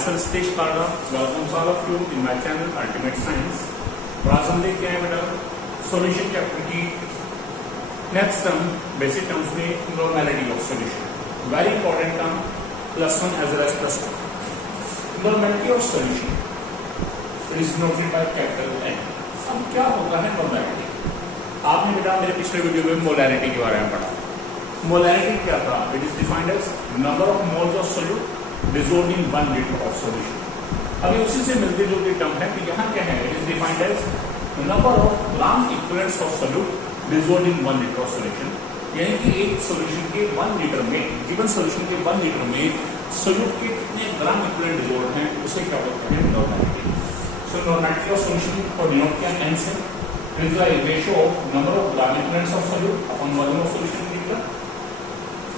myself Satish Parda, welcomes all of you in my channel Ultimate Science। और आज हम देखते हैं बेटा सॉल्यूशन चैप्टर की नेक्स्ट टर्म बेसिक टर्म्स में normality of solution, very important term, +1 as well as +2। Normality of solution it is noted by capital N। अब क्या होता है नॉर्मेलिटी? आपने बेटा मेरे पिछले वीडियो में मोलैरिटी के बारे में पढ़ा। मोलैरिटी क्या था? It is defined as number of moles of solute dissolved in 1 liter of solution। अभी उसी से मिलती जुलती टर्म है कि यहाँ क्या है? It is defined as number of gram equivalents of solute dissolved in 1 liter of solution। यानी कि एक सॉल्यूशन के 1 लीटर में, गिवन सॉल्यूशन के 1 लीटर में सॉल्यूट के कितने ग्राम इक्विवेलेंट डिसॉल्व हैं, उसे क्या बोलते हैं? Normality. So normality of solution को डिनोट किया N से। It is the ratio of number of gram equivalents of solute upon volume of solution litre.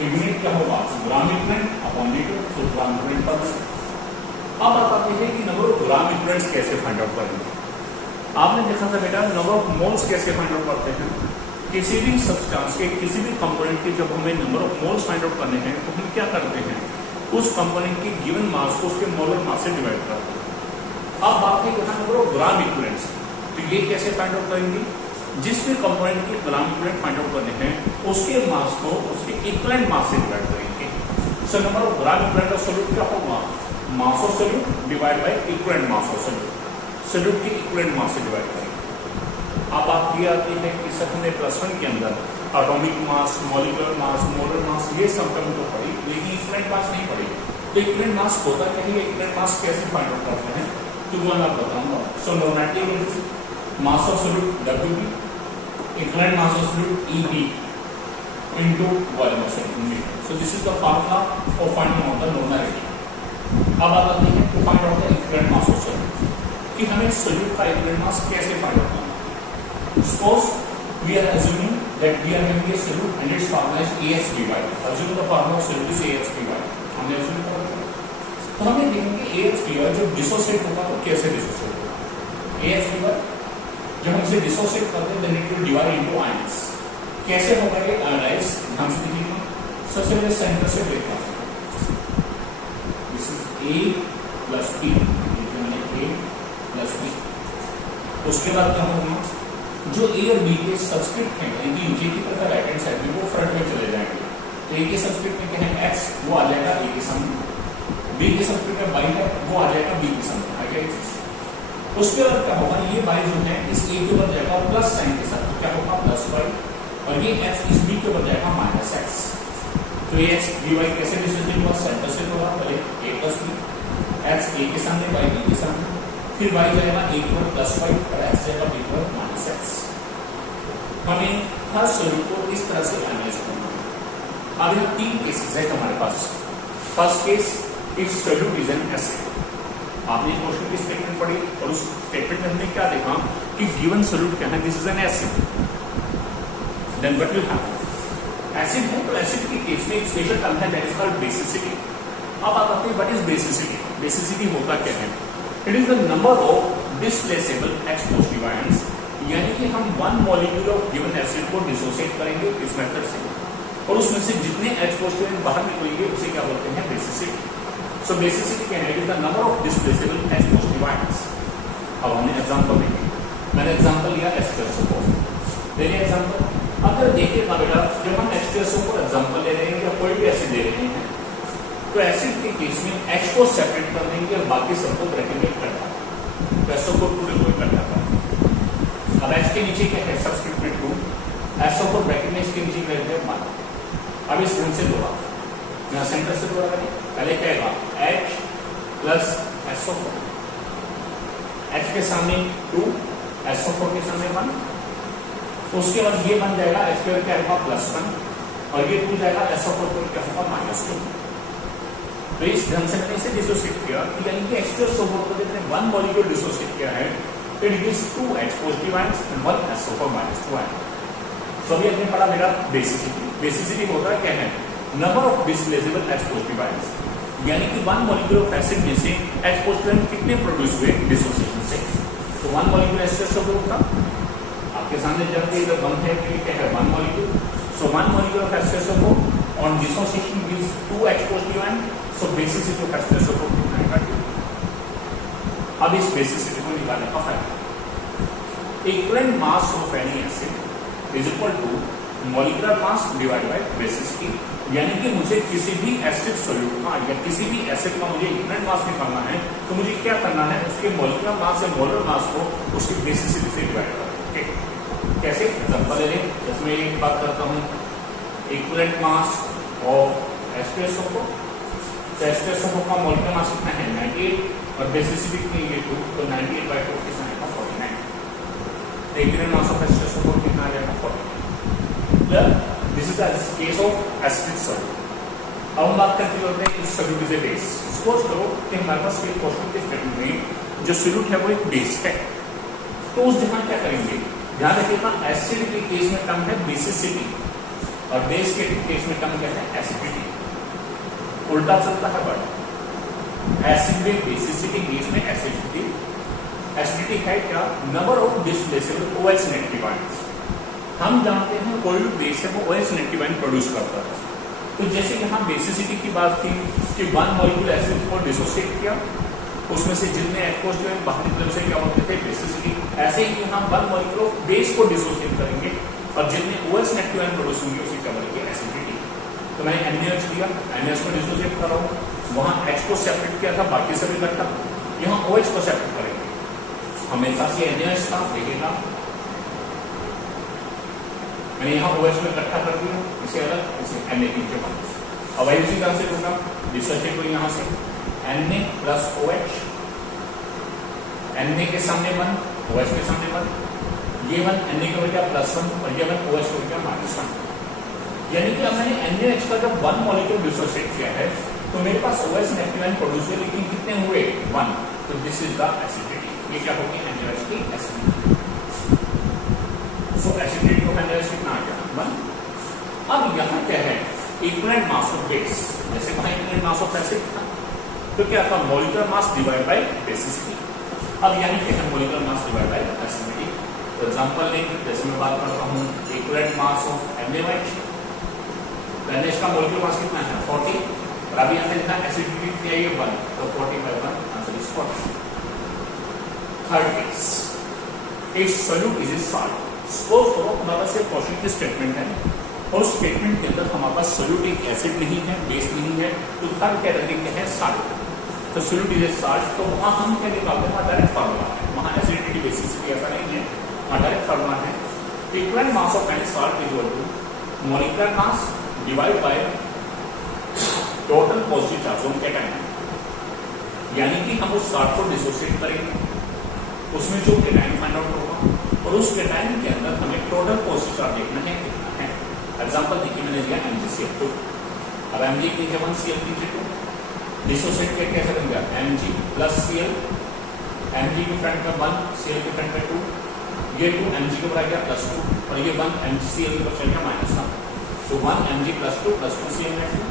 Unit क्या होगा? ग्राम इक्विवेलेंट अपॉन लीटर, तो ग्राम इक्विवेलेंट पर। अब बताते हैं कि नंबर ऑफ ग्राम इक्विवेलेंट्स कैसे फाइंड आउट करेंगे। आपने देखा था बेटा नंबर ऑफ मोल्स कैसे फाइंड आउट करते हैं। किसी भी सब्सटेंस के किसी भी कंपोनेंट के जब हमें number of moles find out करने हैं तो हम क्या करते हैं? उस कंपोनेंट के गिवन मास को उसके मोलर मास से डिवाइड करते हैं। अब बात है यहाँ नंबर ऑफ ग्राम इक्विवेलेंट्स, तो ये कैसे फाइंड आउट करेंगे? जिस भी कंपोनेंट के ग्राम इक्विवेलेंट फाइंड आउट करने हैं उसके मास को उसके इक्विवेलेंट मास से डिवाइड करेंगे। So number of gram equivalent of solute क्या होगा? Mass of solute divide by equivalent mass of solute, solute के इक्विवेलेंट मास से डिवाइड करेंगे। अब बात ये आती है कि सर हमने +1 के अंदर atomic mass, molecular mass, molar mass ये सब टर्म तो पढ़ी, लेकिन इक्विवेलेंट मास नहीं पढ़ी। तो इक्विवेलेंट मास होता क्या है? इक्विवेलेंट मास कैसे फाइंड आउट करते हैं तो वो मैं बताऊंगा। So normality mass of solute Wb, equivalent mass of solute Eb into volume of solute। So this is the formula for finding out the normality। अब आते हैं to find out the equivalent mass of solute कि हमें solute का equivalent mass कैसे find out करना है। Suppose we are assuming that we are having a solute and its formula is AXBY। Assume the formula of solute is AXBY। हमने assume कर लिया, तो हमें देखेंगे AXBY जब डिसोसिएट होगा तो कैसे डिसोसिएट होगा। AXBY जब हम इसे डिसोसिएट करते हैं then it will divide into ions. कैसे होगा ये आयनाइज? ध्यान से देखिए, सबसे पहले सेंटर से ब्रेक करते हैं। This is A + B, A + B। उसके बाद क्या होगा? जो A और B के सब्सक्रिप्ट हैं यानी नीचे की तरफ राइट हैंड साइड में वो फ्रंट में चले जाएंगे। तो A के सब्सक्रिप्ट में क्या है? X, वो आ जाएगा A के सामने। B के सब्सक्रिप्ट में Y है, वो आ जाएगा B के सामने। आ गया। उसके बाद क्या होगा? ये y जो है इस a के ऊपर जाएगा प्लस साइन के साथ, तो क्या होगा? +y। और ये x इस b के ऊपर जाएगा -x। तो ये x by कैसे डिसोसिएट हुआ? सेंटर से होगा, पहले a + b, x a के सामने, y b के सामने, फिर y जाएगा a के ऊपर +y और x जाएगा b के ऊपर -x। हमें हर सॉल्यूट को इस तरह से एनालाइज करना है। अब ये 3 केसेस है हमारे पास। First case, if solute is an acid. आपने क्वेश्चन की स्टेटमेंट पढ़ी और उस स्टेटमेंट में हमने क्या देखा कि गिवन सॉल्यूट क्या है? This is an acid. Then what will happen? Acid है तो एसिड के केस में एक स्पेशल टर्म है दैट इज कॉल्ड बेसिसिटी। अब आप आते हैं व्हाट इज बेसिसिटी? बेसिसिटी होता क्या है? It is the number of displaceable H positive ions, यानी कि हम 1 मॉलिक्यूल ऑफ गिवन एसिड को डिसोसिएट करेंगे इस मेथड से और उसमें से जितने H पॉजिटिव आयन बाहर निकलेंगे उसे क्या बोलते हैं? Basicity. So basicity can have the number of displaceable H positive ions। अब हमने एग्जांपल देखे, मैंने एग्जांपल लिया H2SO4। देखिए एग्जांपल, अगर देखिएगा बेटा जब हम H2SO4 एग्जांपल ले रहे हैं या कोई भी एसिड ले रहे हैं तो एसिड के केस में H को सेपरेट कर देंगे और बाकी सबको ब्रैकेट में कर देंगे, तो SO4 पूरे को कर देता है। अब H के नीचे क्या है? सब्सक्रिप्ट में 2, SO4 ब्रैकेट में इसके नीचे कर देते हैं 1। अब इस ढंग से जोड़ा, यहाँ सेंटर से जोड़ा करें, पहले क्या है? H + SO4, H के सामने 2, SO4 के सामने 1। तो उसके बाद ये बन जाएगा H² क्या होगा? +1 और ये 2 जाएगा SO4 को क्या होगा? -2। तो इस ढंग से मैंने इसे डिसोसिएट किया, यानी कि H2SO4 को जब 1 मॉलिक्यूल डिसोसिएट किया है it gives 2 H positive ions and 1 SO4 -2 ion. तो अभी हमने पढ़ा मेरा बेसिसिटी। बेसिसिटी होता क्या है? Number of displaceable H positive ions, यानी कि 1 मॉलिक्यूल ऑफ एसिड में से H पॉजिटिव आयन कितने प्रोड्यूस हुए डिसोसिएशन से। तो 1 मॉलिक्यूल H2SO4 था, आपके सामने जब भी इधर 1 है कि क्या है? 1 molecule. So 1 molecule of H2SO4 on dissociation gives 2 H positive ion. So basicity of H2SO4 कितना है? अब इस बेसिसिटी को निकालने का फायदा, equivalent mass of any acid is equal to molecular mass divide by basicity. यानी कि मुझे किसी भी एसिड सॉल्यूट का या किसी भी एसिड का मुझे इक्विवेलेंट मास निकालना है तो मुझे क्या करना है, उसके मॉलिक्यूलर मास या मोलर मास को उसकी बेसिसिटी से डिवाइड करना है। कैसे एग्जांपल ले लें, जैसे मैं एक बात करता हूँ इक्विवेलेंट मास ऑफ H2SO4, तो H2SO4 का मॉलिक्यूलर मास कितना है 98 और बेसिसिटी कितनी है 2, तो 98/2 कितना आएगा 49। इक्विवेलेंट मास ऑफ H2SO4 कितना आ जाएगा 49। This is the case of acidic solute. अब हम बात करते होते हैं इस solute is a base. Suppose करो कि हमारे पास एक क्वेश्चन के स्टेटमेंट में जो सॉल्यूट है वो एक बेस है, तो उस जगह क्या करेंगे, ध्यान रखिएगा एसिड के केस में टर्म है बेसिसिटी और बेस के केस में टर्म क्या है एसिडिटी। उल्टा चलता है वर्ड, एसिड में बेसिसिटी, बेस में एसिडिटी। एसिडिटी है क्या, number of displaceable OH negative ions. हम जानते हैं कोई भी बेस है वो OH नेगेटिव आयन प्रोड्यूस करता है। तो जैसे यहाँ बेसिसिटी की बात थी कि वन मॉलिक्यूल एसिड को डिसोसिएट किया, उसमें से जितने H जो है बाहरी तरफ से क्या होते थे बेसिसिटी, ऐसे ही यहाँ वन मॉलिक्यूल बेस को डिसोसिएट करेंगे और जितने OH नेगेटिव आयन प्रोड्यूस होंगे उसे क्या बोलेंगे एसिडिटी। तो मैंने NaOH लिया, NaOH को डिसोसिएट कर रहा हूँ, वहाँ H को सेपरेट किया था बाकी सभी इकट्ठा, यहाँ OH को सेपरेट करेंगे। हमेशा से NaOH था देखिएगा, मैंने यहाँ OH में इकट्ठा कर दिया, इसे अलग, इसे Na के बाद। अब वही उसी तरह से लूंगा डिसोसिएट को यहाँ से Na प्लस OH, Na के सामने 1, OH के सामने 1, ये 1 Na का हो गया +1 और ये 1 OH हो गया -1। यानी कि अब मैंने NaOH का जब 1 मॉलिक्यूल डिसोसिएट किया है तो मेरे पास OH नेगेटिव आयन प्रोड्यूस हुए, लेकिन कितने हुए 1, तो दिस इज द एसिडिटी। ये क्या होगी NaOH की एसिडिटी। सो एसिडिटी को NaOH कितना आ गया 1। अब यहाँ क्या है इक्विवेलेंट मास ऑफ बेस, जैसे वहां इक्विवेलेंट मास ऑफ एसिड था तो क्या था molecular mass divide by basicity. अब यानी कि है molecular mass divide bye acidity. तो एग्जांपल लेंगे, जैसे मैं बात करता हूँ इक्विवेलेंट मास ऑफ NaOH, तो NaOH का मॉलिक्यूलर मास कितना है 40 और अभी यहाँ लिखा एसिडिटी कितनी है 1, तो 40/1 answer is 40। Third case, if solute is a salt. Suppose करो हमारे पास एक क्वेश्चन की स्टेटमेंट है और उस स्टेटमेंट के अंदर हमारे पास सॉल्यूट एक एसिड नहीं है, बेस नहीं है, तो थर्ड कैटेगरी क्या है सॉल्ट। तो सॉल्यूट इज ए सॉल्ट, तो वहां हम क्या निकालते हैं, डायरेक्ट फार्मूला है, वहां एसिडिटी बेसिसिटी ऐसा नहीं है, वहां डायरेक्ट फार्मूला है equivalent mass of any salt is equal to molecular mass divide by total positive charge on cation. यानी कि हम उस सॉल्ट को डिसोसिएट करेंगे, उसमें जो कैटायन फाइंड आउट होगा और उस कैटायन के अंदर हमें टोटल पॉजिटिव चार्ज देखना है कितना है। एग्जांपल देखिए मैंने लिया MgCl2, अब Mg की है 1 Cl2 डिसोसिएट करके कैसे बन गया Mg प्लस Cl, Mg के फ्रंट में 1 Cl के फ्रंट में 2, ये 2 Mg के ऊपर आ गया +2 और ये 1 MgCl के ऊपर चल गया -1, तो 1 Mg +2 +2 Cl2।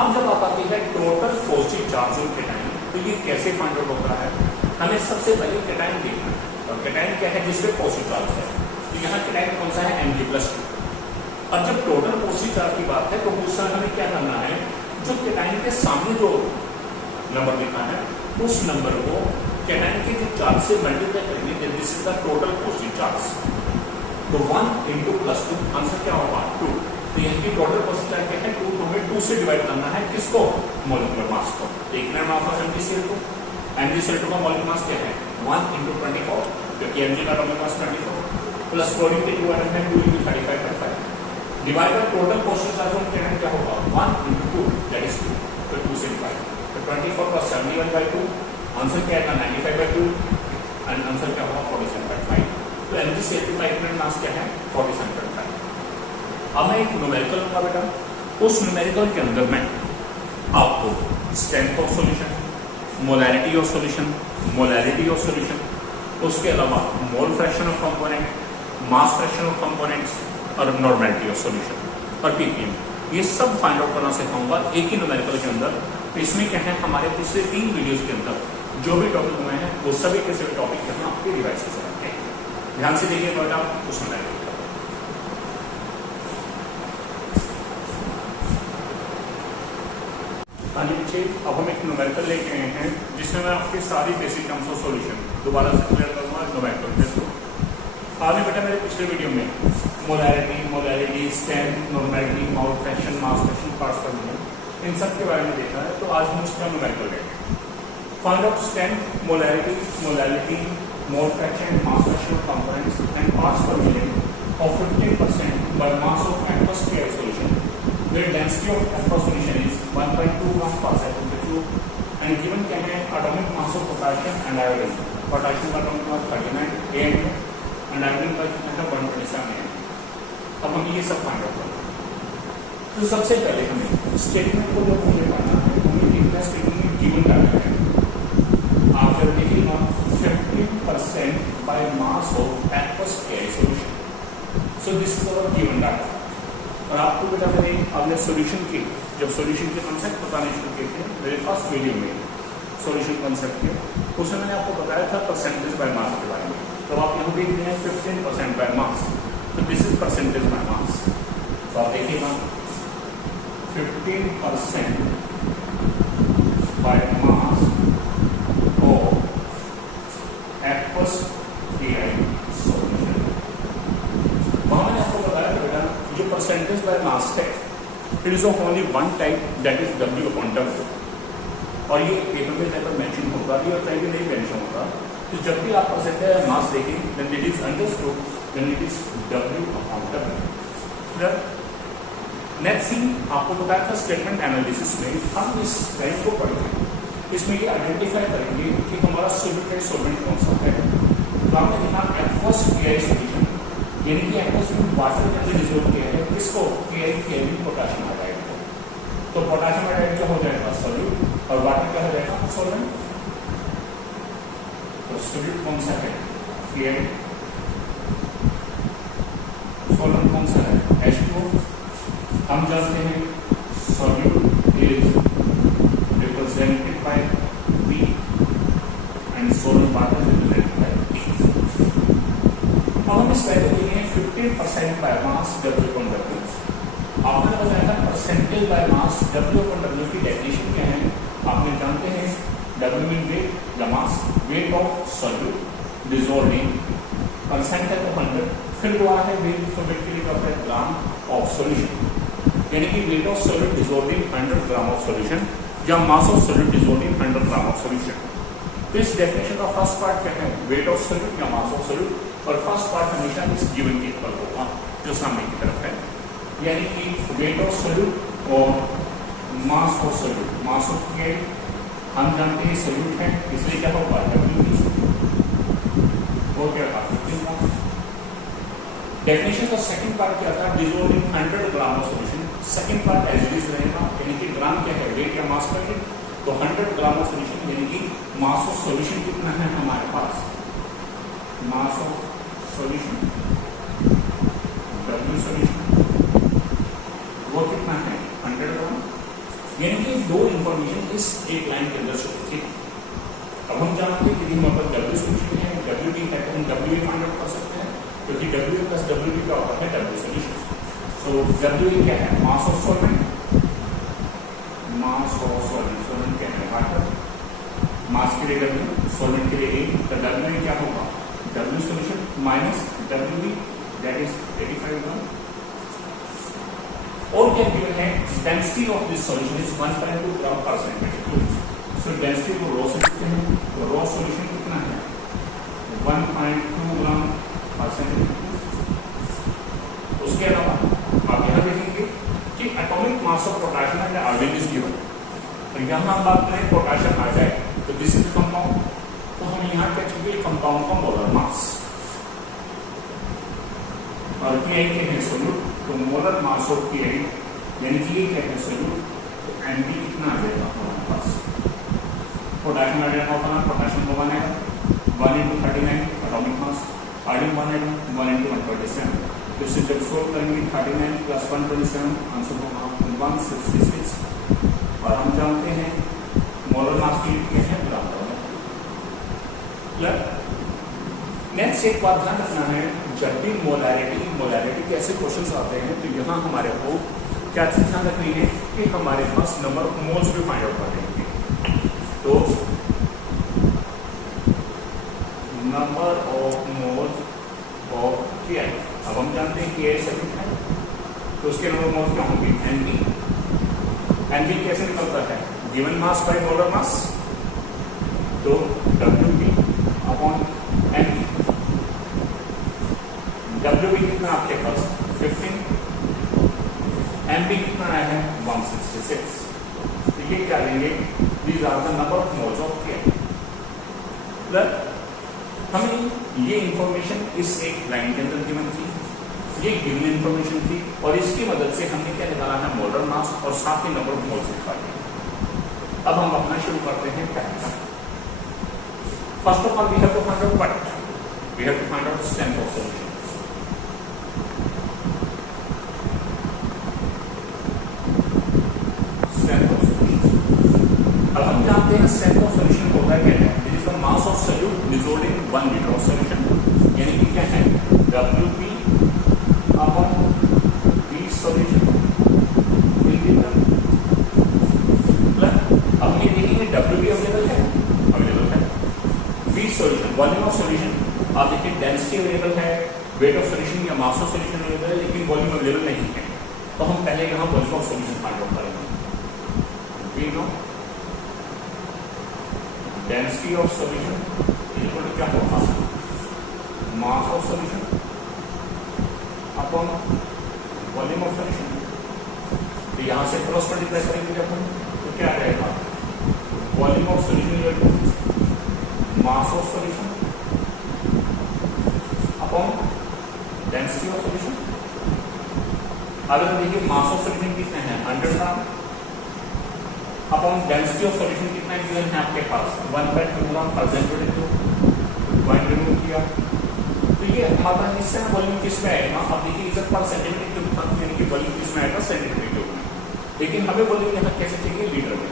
अब जब आप आती है total positive charge on cation, तो ये कैसे फाइंड आउट होता है, हमें सबसे पहले कैटायन देखना है और कैटायन क्या है जिसपे पॉजिटिव चार्ज है, तो यहाँ कैटायन कौन सा है Mg+2। अब जब टोटल पॉजिटिव चार्ज की बात है तो उस समय हमें क्या करना है, जो कैटायन के सामने जो नंबर लिखा है उस नंबर को कैटायन के जो चार्ज से मल्टीप्लाई करेंगे, this is the total positive charge. तो 1 × +2 आंसर क्या होगा 2। तो यहाँ की टोटल पॉजिटिव चार्ज क्या है 2, तो हमें 2 से डिवाइड करना है किसको, मॉलिक्यूलर मास को। Equivalent mass of MgCl2, MgCl2 का मॉलिक्यूलर मास क्या है 1 × 24, क्योंकि Mg का मॉलिक्यूलर मास 24 प्लस क्लोरीन के 2 एटम है 2 × 35/5 divide by total positive charge on cation क्या होगा 1 × 2 दैट इज 2, तो 2 से डिवाइड, तो 24 + 71/2 आंसर क्या आएगा 95/2 एंड आंसर क्या होगा 47/5। तो MgCl2 का इक्विवेलेंट मास क्या है 47/5। अब मैं एक न्यूमेरिकल लूंगा बेटा, उस न्यूमेरिकल के अंदर मैं आपको strength of solution, molarity of solution, molarity of solution, उसके अलावा मोल fraction of component, mass fraction of components और नॉर्मेलिटी ऑफ सॉल्यूशन और ppm, ये सब फाइंड आउट करना सिखाऊंगा एक ही न्यूमेरिकल के अंदर। तो इसमें क्या है हमारे पिछले 3 वीडियोस के अंदर जो भी टॉपिक हुए हैं वो सभी के सभी टॉपिक यहाँ आपके रिवाइज हो सकते हैं। ध्यान से देखिए बेटा उस न्यूमेरिकल। हाँ जी बच्चे, अब हम एक न्यूमेरिकल लेके आए हैं जिसमें मैं आपकी सारी बेसिक टर्म्स ऑफ सॉल्यूशन दोबारा से क्लियर करूँगा न्यूमेरिकल टेस्ट को। आपने बेटा मेरे पिछले वीडियो में molarity, strength, normality, mouth fraction, mass fraction, parts पर इन सब के बारे में देखा है। तो आज हम इसका न्यूमेरिकल लेंगे। Find out strength, molarity, mouth fraction, mass fraction components and parts पर of 15% by mass of aqueous pure solution, where density of aqueous solution is 1.2 grams per centimeter cube, and given क्या है atomic mass of potassium and iodine. Potassium का atomic mass 39 am and iodine का कितना है 127 am. अब हम ये सब फाइंड आउट करेंगे। तो सबसे पहले हमें स्टेटमेंट को जब हमें पढ़ना है, हमें देखना स्टेटमेंट गिवन डाटा है। आप जब देखिएगा 15% by mass of aqueous pure solution. So this is our given data. और आपको बेटा मैंने अपने सॉल्यूशन के जब सॉल्यूशन के कॉन्सेप्ट बताने शुरू किए थे मेरे फर्स्ट वीडियो में सॉल्यूशन कॉन्सेप्ट के, उसमें मैंने आपको बताया था परसेंटेज बाय मास के बारे में। तो आप यहाँ देख रहे हैं 15% बाय मास, तो दिस इज परसेंटेज बाय मास। तो आप देखिएगा 15% by mass of aqueous solution. वहाँ मैंने आपको बताया था बेटा जो परसेंटेज बाय मास है it is of only one type, that is W upon W। और ये पेपर में जब मेंशन होगा ये टाइप भी नहीं मेंशन होगा। तो जब भी आप परसेंटेज बाय मास देखें then it is understood then it is W upon W। Next thing आपको बताया था स्टेटमेंट एनालिसिस में हम इस लाइन को पढ़ेंगे, इसमें ये आइडेंटिफाई करेंगे कि हमारा सॉल्वेंट कौन सा है। तो हमने देखा एक्वस पीआई सॉल्यूशन यानी कि एक्वस में वाटर के अंदर डिसॉल्व किया है किसको, पीआई पोटेशियम हाइड्राइड को। तो पोटेशियम हाइड्राइड क्या हो जाएगा सॉल्यूट और वाटर क्या हो जाएगा सॉल्वेंट। तो सॉल्यूट कौन सा है पीआई, सॉल्वेंट कौन सा है H2O। हम जानते हैं solute is represented by B and solvent water is represented by T। अब हम इस वैल्यू के लिए 15% by mass W upon W। आपने बताया था percentage by mass W upon W की डेफिनेशन क्या है, आपने जानते हैं W मीन वेट या mass, weight of solute dissolved in percentage of 100, फिर हुआ है वेट, तो वेट के लिए क्या होता है ग्राम ऑफ सॉल्यूशन, यानी कि weight of solute dissolved in 100 gram of solution या mass of solute dissolved in 100 gram of solution. तो इस डेफिनेशन का फर्स्ट पार्ट क्या है, वेट ऑफ सॉल्यूट या मास ऑफ सॉल्यूट, और फर्स्ट पार्ट हमेशा इस गिवन के इक्वल होगा जो सामने की तरफ है, यानी कि वेट ऑफ सॉल्यूट और मास ऑफ सॉल्यूट। मास ऑफ के हम जानते हैं सॉल्यूट है इसलिए क्या होगा W और क्या था 15 डेफिनेशन का सेकंड पार्ट क्या था, dissolved in 100 gram of solution. Second part as it is रहेगा, यानी कि ग्राम क्या है वेट या मास का, तो 100 ग्राम ऑफ सॉल्यूशन यानी कि मास ऑफ सॉल्यूशन कितना है हमारे पास, mass of solution W solution वो कितना है 100 ग्राम, यानी कि दो इंफॉर्मेशन इस एक लाइन के अंदर शुरू थी। अब हम जानते हैं कि हमारे पास W सॉल्यूशन है, WD है, तो हम W फाइंड आउट कर सकते हैं क्योंकि W प्लस WD क्या होता है W सॉल्यूशन। सो WD क्या है mass of solvent, mass of solvent, solvent क्या है वाटर, मास के लिए W, सॉल्वेंट के लिए A, तो W क्या होगा W solution minus WB that is 85 ग्राम। और क्या गिवन है density of this solution is 1.2 ग्राम पर सेंटीमीटर क्यूब। सो डेंसिटी को रो से लिखते हैं, तो रो सॉल्यूशन कितना है 1.2 ग्राम पर सेंटीमीटर क्यूब। उसके अलावा आप यहाँ देखेंगे कि atomic mass of potassium and iodine is given. तो यहाँ हम बात करें पोटेशियम आयोडाइड, तो दिस इज कंपाउंड, तो हम यहाँ क्या चाहिए कंपाउंड का मोलर मास, और पीआई के है सोल्यूट, तो मोलर मास ऑफ पीआई यानी कि ये क्या है सोल्यूट, तो एमबी कितना आ जाएगा हमारे पास, पोटेशियम आयोडाइड का होगा पोटेशियम को बनेगा 1 × 39 एटॉमिक मास, आयोडीन बनेगा 1 × 127, तो इसे जब सोल्व करेंगे 39 + 127 आंसर होगा 166, और हम जानते हैं मोलर मास की क्या है ग्राम। नेक्स्ट एक बात ध्यान रखना है, जब भी मोलैरिटी के ऐसे क्वेश्चंस आते हैं तो यहाँ हमारे को क्या चीज ध्यान रखनी है कि हमारे पास नंबर ऑफ मोल्स भी फाइंड आउट करेंगे। तो नंबर ऑफ मोल्स ऑफ के आई, अब हम जानते हैं कि सॉल्यूट है तो उसके नंबर मोल्स क्या होंगे, एनबी। एनबी कैसे निकलता है, गिवन मास बाय मोलर मास, तो डब्ल्यू अपॉन एनबी। डब्ल्यू कितना आपके पास 15, एमबी कितना आया है 166। तो ये क्या देंगे, these are the number of moles of के। हमें ये इंफॉर्मेशन इस एक लाइन के अंदर गिवन थी, ये गिवन इंफॉर्मेशन थी और इसकी मदद से हमने क्या निकाला है, मोलर मास और साथ ही नंबर ऑफ मोल्स निकाले। अब हम अपना शुरू करते हैं पहला। First of all we have to find out what, we have to find out strength of solution. अब हम जानते हैं स्ट्रेंथ ऑफ सॉल्यूशन होता क्या है, it is the mass of solute dissolved in 1 litre of solution, यानी कि क्या है WP upon V solution in litre plus, अब ये देखेंगे WP अवेलेबल है, V solution volume of solution, आप देखिए डेंसिटी अवेलेबल है, वेट ऑफ सॉल्यूशन या मास ऑफ सॉल्यूशन अवेलेबल है, लेकिन वॉल्यूम अवेलेबल नहीं है। तो हम पहले यहाँ volume of solution find out करेंगे। We know density of solution equal to क्या होगा, mass of solution upon volume of solution. तो यहाँ से क्रॉस मल्टीप्लाई करेंगे जब हम, तो क्या रहेगा, volume of solution equal to mass of solution upon density of solution. अगर देखिए मास ऑफ सॉल्यूशन कितने हैं 100 gram upon density of solution कितना गिवन है आपके पास 1/2 ग्राम पर सेंटीमीटर, पॉइंट रिमूव किया। तो ये हमारा इससे ना वॉल्यूम किस में आएगा, अब देखिए इधर पर सेंटीमीटर क्यूब था, यानी कि वॉल्यूम किस में आएगा सेंटीमीटर क्यूब में, लेकिन हमें वॉल्यूम यहाँ कैसे चाहिए लीटर में,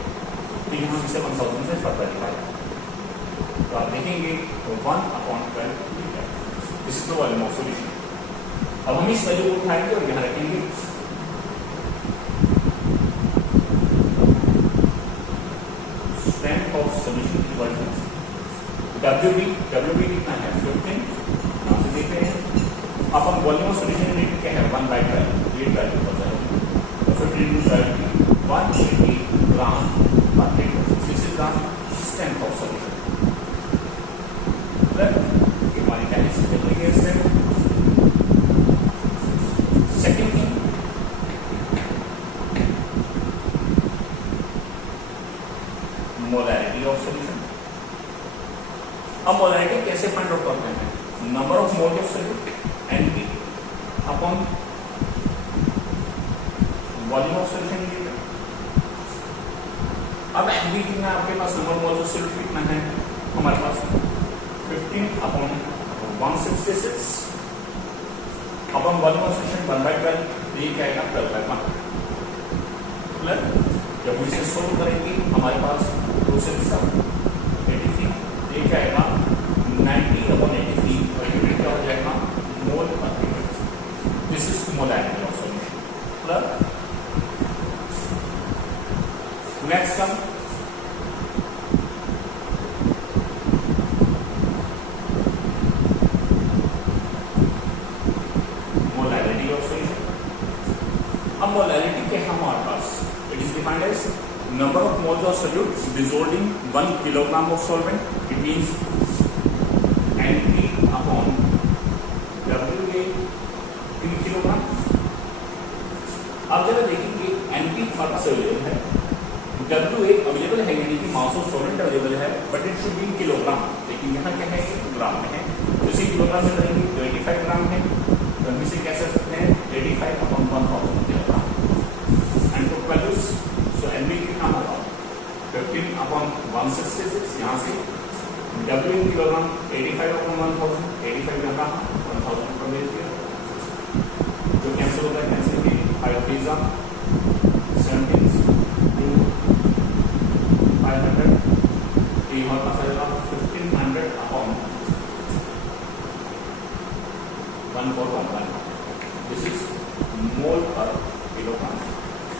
तो यहाँ इसे 1000 से पता दिखाया। तो आप देखेंगे 1/12 litre, this is the volume of solution. अब हम इस वैल्यू को उठाएंगे और यहाँ रखेंगे। Strength of solution equal to WB कितना है 15, यहाँ से देखते हैं। अपन वॉल्यूम ऑफ सॉल्यूशन रेट क्या है 1/12, ये वैल्यू पता है, तो 15 180 ग्राम पर litre, this is the strength of solution. हमारी कैलकुलेशन चल रही है इससे। Second thing, molarity of solution. अब मोलैरिटी कैसे फाइंड आउट करते हैं, number of mole of solute NP upon volume of solution litre. अब NP कितना है आपके पास, नंबर मोल ऑफ सॉल्यूट कितना है हमारे पास 15 upon 166 upon volume of solution 1/12, ये क्या आएगा 12/1 प्लस, जब इसे सोल्व करेंगे हमारे पास 2 से 83, ये क्या आएगा 90/83 और यूनिट क्या हो जाएगा मोल पर litre. This is molarity of solution plus. Next come molarity of solution. अब मोलैरिटी क्या है हमारे पास, it is defined as number of moles of solute dissolved in 1 kilogram of solvent. It means NP upon WA in kilogram. अब जरा देखेंगे NP हमारे पास available है, WA available है, यानी कि मास ऑफ सॉल्वेंट अवेलेबल है, but it should be in kilogram, लेकिन यहाँ क्या है ग्राम में है, तो इसी किलोग्राम में रहेंगे तो 85 ग्राम है, तो हम इसे कैसे सकते हैं 85 upon 1000 kilogram. And to values, so NP कितना होगा 15 अपॉन 166, यहाँ से W इन किलोग्राम 85 अपॉन 1000, 85 यहाँ 1000 पर ले लिया, जो कैंसिल होता है कैंसिल की 5 3 17 2 500, ये हमारे पास आएगा 1500 अपॉन 1411, दिस इज मोल पर kilogram.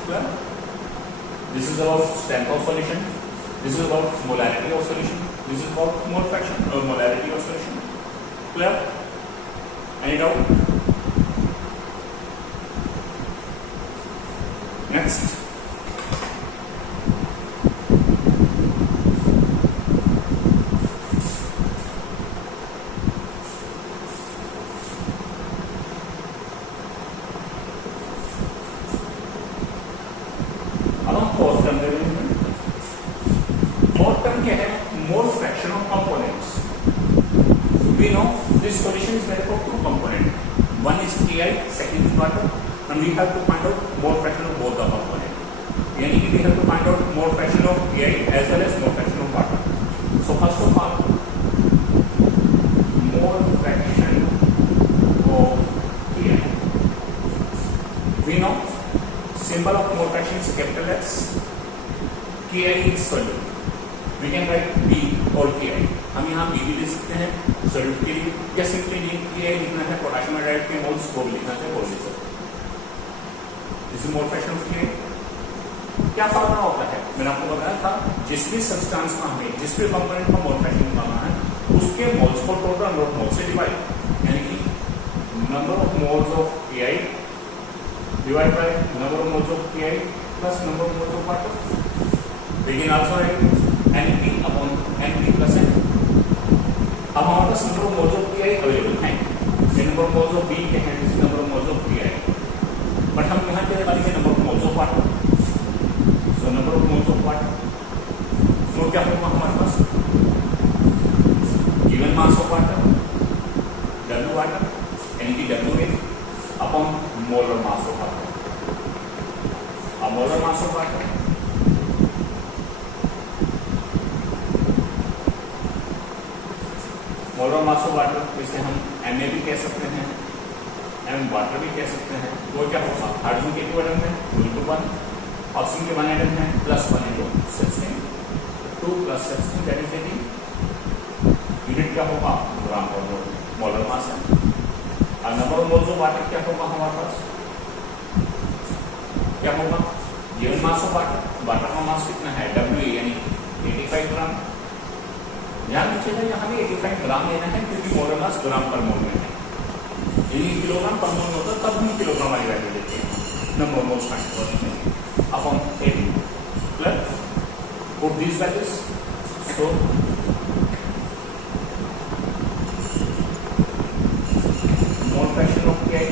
This is about strength of solution. This is about molarity of solution. This is about mole fraction or molarity of solution. Clear? Any doubt? Next. अब हम fourth term ले लेंगे। Fourth term क्या है? मोल fraction of components. We know this solution is made up of two components. One is Ki, second is water, and we have to find out mole fraction of both the components. यानी कि we have to find out mole fraction of Ki as well as mole fraction of water. So first of all, mole fraction of Ki. We know symbol of mole fraction is capital S. Ki is solute. We can write B और Ki. हम यहाँ B भी ले सकते हैं solute के लिए, या सिंपली Ki लिखना है पोटेशियम हाइड्राइड के मोल्स को लिखना है बोल दीजिए। This is mole fraction of Ki. क्या फार्मूला होता है? मैंने आपको बताया था, जिस भी सब्सटेंस का हमें जिस भी कंपोनेंट का मोल फ्रैक्शन निकालना है, उसके मोल्स को टोटल नंबर ऑफ मोल्स से डिवाइड, यानी कि number of moles of Ki divided by number of moles of Ki plus number of moles of water. We can also write Np upon Np plus N. अब हमारे पास number of moles of Ki available है, number of moles of B के हैं, number of moles of Ki. But हम यहाँ क्या निकालेंगे? number of moles of water. So number of moles of water. तो क्या होगा हमारे पास? given mass of water, W water, यानी कि W upon molar mass of water. A molar mass of water molar mass of water, इसे हम Ma भी कह सकते हैं, M वाटर भी कह सकते हैं। वो क्या होगा? हाइड्रोजन के 2 एटम है, 2 into 1, ऑक्सीजन के 1 एटम है, plus 1 into 16, 2 plus 16 that is 18। Unit क्या होगा? ग्राम पर मोल, मोलर मास है। और number of moles of water क्या होगा हमारे पास? क्या होगा? Given mass of water, water का मास कितना है? W यानी 85 ग्राम। ध्यान दीजिएगा, यहाँ भी 85 ग्राम लेना है क्योंकि मोलर मास ग्राम पर मोल में है। यदि किलोग्राम पर मोल होता तब हम किलोग्राम वाली वैल्यू लेते हैं। नंबर ऑफ मोल्स फाइंड करते upon 80 plus put these values. So mole fraction of Ki,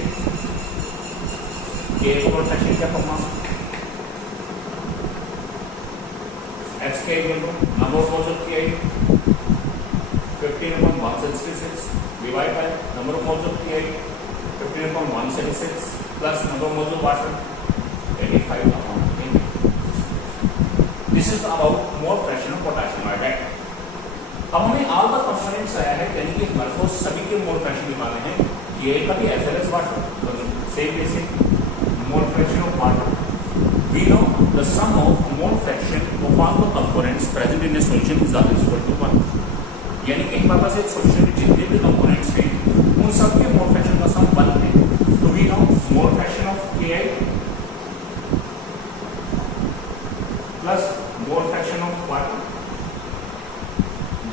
Ki mole fraction क्या होगा? Hk number of moles of Ki 15/166 divided by number of moles of Ki 15/166 plus number of moles of water 85/80. This is about mole fraction of potassium iodide. अब हमें all the components आया है, यानी कि हमारे को सभी के मोल फ्रैक्शन निकालने हैं, Ki का भी as well as water. Same basic mole fraction of water. We know the sum of mole fraction of all the components present in a solution is always equal to 1. यानी कि हमारे पास एक solution में जितने भी components हैं उन सब के मोल फ्रैक्शन का सम 1 है। तो we know mole fraction of Ki plus mole fraction of water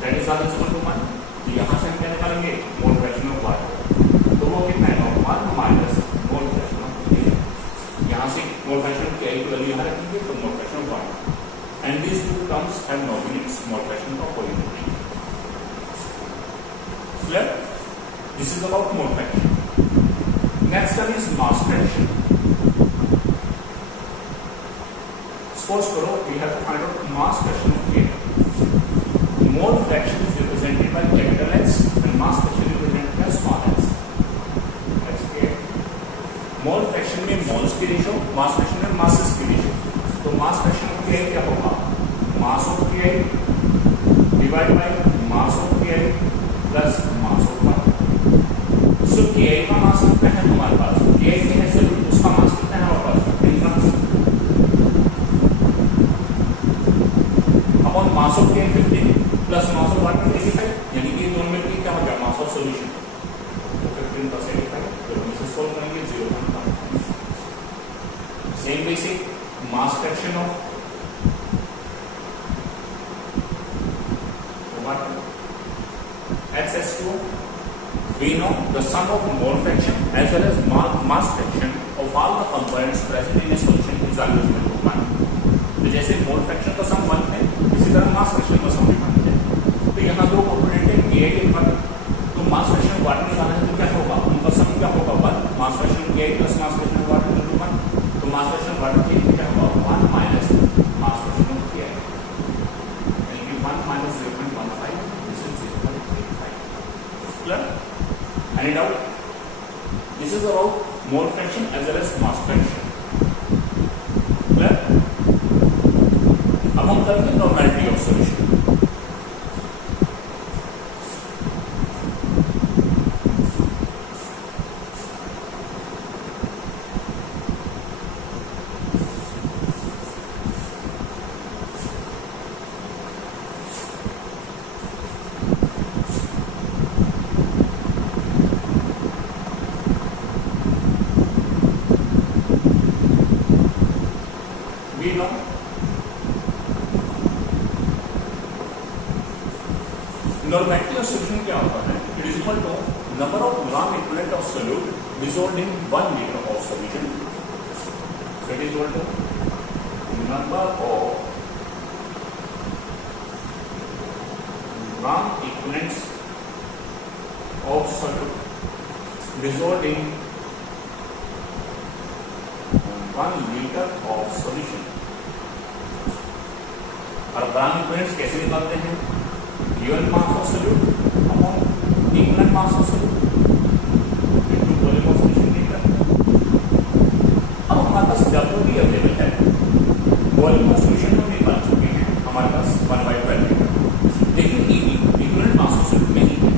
that is always equal to 1। तो यहाँ से हम क्या निकालेंगे? Mole fraction of water. तो वो कितना है? 1 minus mole fraction of Ki। यहाँ से मोल फ्रैक्शन ऑफ Ki की वैल्यू यहाँ रखेंगे तो mole fraction of water. And these two terms have no units, mole fraction का कोई यूनिट नहीं। Clear? This is about mole fraction. Next term is mass fraction. Suppose करो we have to find out mass fraction of Ki. Mole fraction is represented by capital H and mass fraction is represented by small h. H mole fraction में moles की ratio, mass fraction में masses की ratio. तो मास fraction of Ki क्या होगा? Mass of Ki divide by mass of Ki plus mass of water. So Ki का मास कितना है हमारे पास? Ki है सॉल्यूट, उसका मास कितना है हमारे पास? इतना upon mass of Ki 15 plus mass of water 85, यानी कि दोनों में क्या हो गया? मास ऑफ सॉल्यूशन। तो 15 प्लस 85 तो हम इसे सॉल्व करेंगे 0.1। Same basic mass fraction of water HH2O. We know the sum of mole fraction as well as mass fraction of all the components present in a solution is always equal to 1. तो जैसे मोल fraction का सम 1 है, इसी तरह mass fraction का सम भी 1 है। तो यहाँ दो कंपोनेंट है Ki और 1, तो मास फ्रैक्शन वाटर निकालना है तो क्या होगा, उनका सम क्या होगा 1, mass fraction Ki plus mass fraction water equal to 1। तो मास फ्रैक्शन वाटर की क्या होगा 1 माइनस मास फ्रैक्शन Ki, यानी कि 1 minus 0.15, this is 0.85। Clear? Any doubt? This is about mole fraction as well as mass fraction. Clear? अब हम करते हैं normality of solution. We know normality of solution क्या होता है, it is equal to number of gram equivalent of solute dissolved in 1 litre of solution. So it is equal to number of gram equivalents of solute dissolved in 1 litre of solution. और gram equivalents कैसे निकालते हैं, given mass of solute upon equivalent mass of solute into volume of solution litre. अब हमारे पास W available है, volume of solution हम निकाल चुके हैं, हमारे पास 1/12 लीटर, लेकिन इक्विवेलेंट मास ऑफ सोल्यूट नहीं है।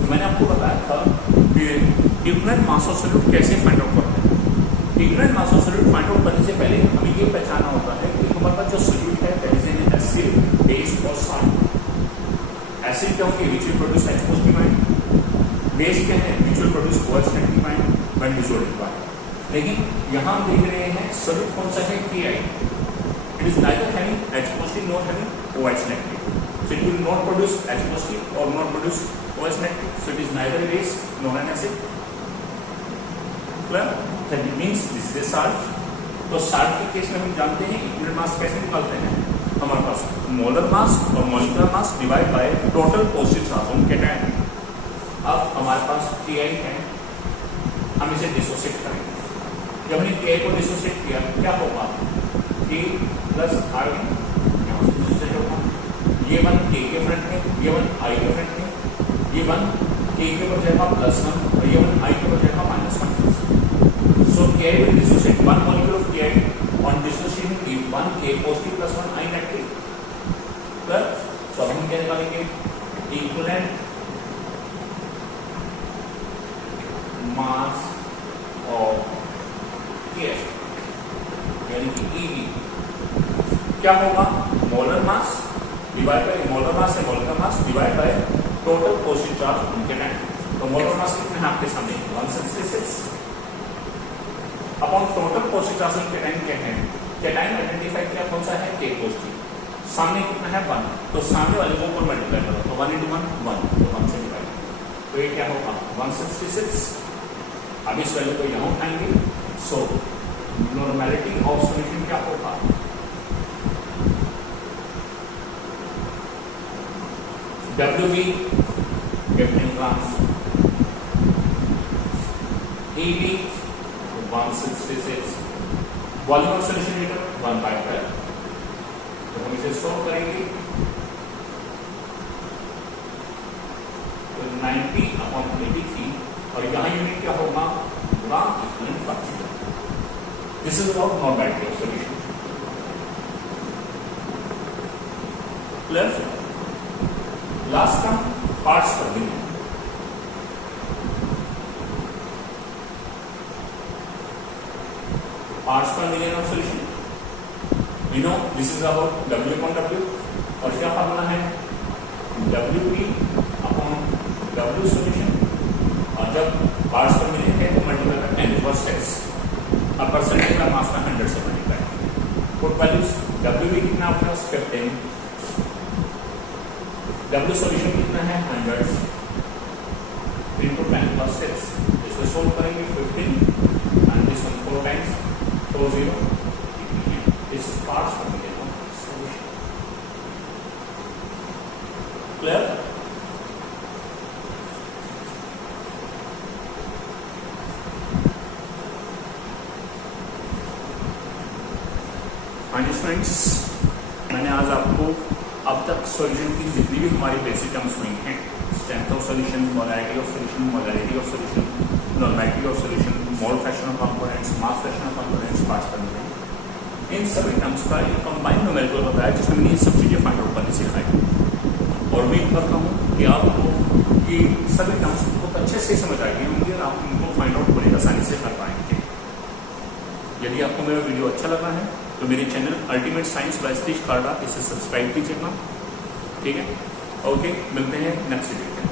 तो मैंने आपको बताया था कि इक्विवेलेंट मास ऑफ सोल्यूट कैसे फाइंड आउट करते हैं। Equivalent mass of solute find out करने से पहले हमें ये पहचानना होता है कि हमारे पास जो सोल्यूट है that is an acid, base और सॉल्ट। एसिड क्या होंगे, which will produce H positive ion, base क्या है, which will produce OH negative ion when dissolved by. लेकिन यहाँ हम देख रहे हैं सोल्यूट कौन सा है, Ki। It is neither having H positive not having OH negative, so it will not produce H positive और not produce OH negative, so it is neither base nor an acid. Clear? That means this is a salt. तो salt के case में हम जानते हैं equivalent mass कैसे निकालते हैं, हमारे पास मोलर मास और molecular mass divide by total positive charge on cation. अब हमारे पास Ki है, हम इसे डिसोसिएट करेंगे। जब हमने Ki को डिसोसिएट किया क्या होगा, K प्लस R यहाँ से डिसोसिएट होगा, ये 1 K के फ्रंट में, ये 1 I के फ्रंट में, ये 1 K के ऊपर जाएगा +1 और ये 1 I के ऊपर जाएगा -1। सो Ki will dissociate 1 molecule of Ki on dissociation give 1 K positive plus 1 I negative। Clear? सो हम क्या निकालेंगे, इक्विवेलेंट मास ऑफ Ki यानी कि Ev क्या होगा, molar mass divide by molar mass है, molar mass divide by total positive charge on cation. तो molar mass कितने हैं आपके सामने 166 upon total positive charge on cation क्या है, कैटायन आइडेंटिफाई किया कौन सा है, K पॉजिटिव। सामने कितना है 1, तो सामने वाले को ऊपर मल्टीप्लाई करो, तो 1 × 1 1, तो 1 से डिवाइड, तो ये क्या होगा 166। अब इस वैल्यू को यहाँ उठाएंगे, सो नॉर्मेलिटी ऑफ सॉल्यूशन क्या होगा, WB capital grams, EB 166, volume of solution litre 1/12। तो हम इसे सॉल्व करेंगे, तो 90/83 और यहाँ यूनिट क्या होगा, gram equivalent per metre. This is about normality of solution. Clear? Last term parts per million. Parts per million of solution, we know this is about W/W और क्या फार्मूला है, WP/W सॉल्यूशन, और जब parts per million है तो multiply करते हैं 10⁻⁶। अब परसेंटेज का मास का 100 से मल्टीप्लाई। पुट वैल्यूज W भी कितना आपके पास 15, W सॉल्यूशन कितना है 100 into 10 plus 6, इसको सोल्व करेंगे 15 and this one 4 times 40, this is parts from the solution. Clear? हाँ जी फ्रेंड्स, मैंने आज आपको अब तक सॉल्यूशन की जितनी भी हमारी बेसिक टर्म्स हुई हैं, strength of solution, molarity of solution, molarity of solution, normality of solution, mole fraction of components, mass fraction of components, parts component, इन सभी टर्म्स का एक कंबाइंड न्यूमेरिकल बताया जिसमें मैंने ये सब चीज़ें फाइंड आउट करनी सिखाई। और उम्मीद करता हूँ कि आपको कि सभी टर्म्स बहुत अच्छे से समझ आएंगे होंगे और आप उनको फाइंड आउट बड़ी आसानी से कर पाएंगे। यदि आपको मेरा वीडियो अच्छा लगा है तो मेरे channel ultimate science by Satish Kharda इसे सब्सक्राइब कीजिएगा। ठीक है, ओके, मिलते हैं नेक्स्ट वीडियो में।